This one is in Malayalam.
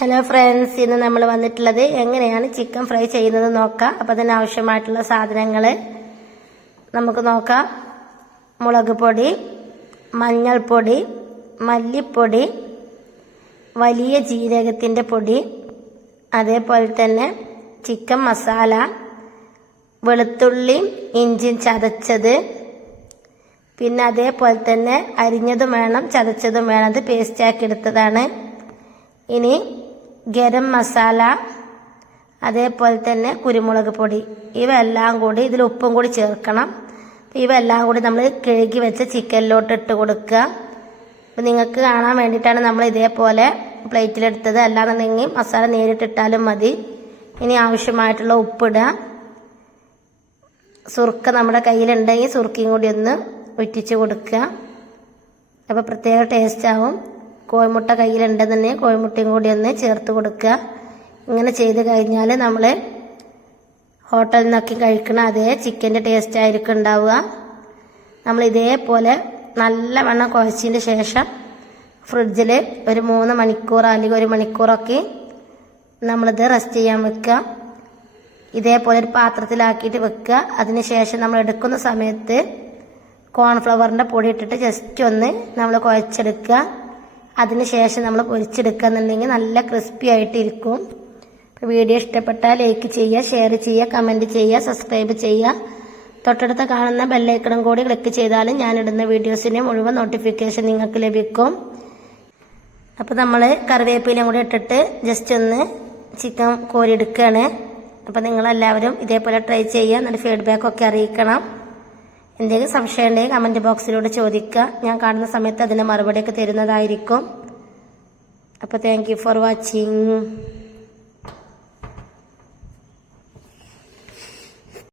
ഹലോ ഫ്രണ്ട്സ് ഇന്ന് നമ്മൾ വന്നിട്ടുള്ളത് എങ്ങനെയാണ് ചിക്കൻ ഫ്രൈ ചെയ്യുന്നത് നോക്കാം. അപ്പം അതിന് ആവശ്യമായിട്ടുള്ള സാധനങ്ങൾ നമുക്ക് നോക്കാം. മുളക് പൊടി മഞ്ഞൾപ്പൊടി മല്ലിപ്പൊടി വലിയ ജീരകത്തിന്റെ പൊടി അതേപോലെ തന്നെ ചിക്കൻ മസാല വെളുത്തുള്ളി ഇഞ്ചി ചതച്ചത്. പിന്നെ അതേപോലെ തന്നെ അരിഞ്ഞതും വേണം ചതച്ചതും വേണം. അത് പേസ്റ്റാക്കി എടുത്തതാണ്. ഇനി ഗരം മസാല അതേപോലെ തന്നെ കുരുമുളക് പൊടി ഇവയെല്ലാം കൂടി ഇതിൽ ഉപ്പും കൂടി ചേർക്കണം. ഇവയെല്ലാം കൂടി നമ്മൾ കിഴുകി വെച്ച ചിക്കനിലോട്ട് ഇട്ട് കൊടുക്കുക. അപ്പം നിങ്ങൾക്ക് കാണാൻ വേണ്ടിയിട്ടാണ് നമ്മൾ ഇതേപോലെ പ്ലേറ്റിലെടുത്തത് അല്ലാന്നുണ്ടെങ്കിൽ മസാല നേരിട്ടിട്ടാലും മതി. ഇനി ആവശ്യമായിട്ടുള്ള ഉപ്പിടുക സുർക്ക നമ്മുടെ കയ്യിലുണ്ടെങ്കിൽ സുർക്കയും കൂടി ഒന്ന് ഒറ്റിച്ച് കൊടുക്കുക. അപ്പോൾ പ്രത്യേക ടേസ്റ്റ് ആവും. കോഴിമുട്ട കയ്യിലുണ്ടെന്നുണ്ടെങ്കിൽ കോഴിമുട്ടയും കൂടി ഒന്ന് ചേർത്ത് കൊടുക്കുക. ഇങ്ങനെ ചെയ്ത് കഴിഞ്ഞാൽ നമ്മൾ ഹോട്ടലിൽ നിന്നൊക്കെ കഴിക്കണം അതേ ചിക്കന്റെ ടേസ്റ്റ് ആയിരിക്കും ഉണ്ടാവുക. നമ്മൾ ഇതേപോലെ നല്ലവണ്ണം കുഴച്ചതിന് ശേഷം ഫ്രിഡ്ജിൽ ഒരു മൂന്ന് മണിക്കൂർ അല്ലെങ്കിൽ ഒരു മണിക്കൂറൊക്കെ നമ്മളിത് റെസ്റ്റ് ചെയ്യാൻ വെക്കുക. ഇതേപോലെ ഒരു പാത്രത്തിലാക്കിയിട്ട് വെക്കുക. അതിന് ശേഷം നമ്മൾ എടുക്കുന്ന സമയത്ത് കോൺഫ്ലവറിന്റെ പൊടി ഇട്ടിട്ട് ജസ്റ്റ് ഒന്ന് നമ്മൾ കുഴച്ചെടുക്കുക. അതിന് ശേഷം നമ്മൾ പൊരിച്ചെടുക്കുന്നുണ്ടെങ്കിൽ നല്ല ക്രിസ്പി ആയിട്ടിരിക്കും. വീഡിയോ ഇഷ്ടപ്പെട്ടാൽ ലൈക്ക് ചെയ്യുക ഷെയർ ചെയ്യുക കമന്റ് ചെയ്യുക സബ്സ്ക്രൈബ് ചെയ്യുക. തൊട്ടടുത്ത് കാണുന്ന ബെല്ലൈക്കണം കൂടി ക്ലിക്ക് ചെയ്താലും ഞാനിടുന്ന വീഡിയോസിന്റെ മുഴുവൻ നോട്ടിഫിക്കേഷൻ നിങ്ങൾക്ക് ലഭിക്കും. അപ്പോൾ നമ്മൾ കറിവേപ്പിലയും കൂടി ഇട്ടിട്ട് ജസ്റ്റ് ഒന്ന് ചിക്കൻ കോരിയെടുക്കുകയാണ്. അപ്പോൾ നിങ്ങളെല്ലാവരും ഇതേപോലെ ട്രൈ ചെയ്യുക എന്നിട്ട് ഫീഡ്ബാക്ക് ഒക്കെ അറിയിക്കണം. എന്തെങ്കിലും സംശയം ഉണ്ടെങ്കിൽ കമന്റ് ബോക്സിലൂടെ ചോദിക്കുക. ഞാൻ കാണുന്ന സമയത്ത് അതിന് മറുപടിയൊക്കെ തരുന്നതായിരിക്കും. അപ്പോൾ താങ്ക് ഫോർ വാച്ചിങ്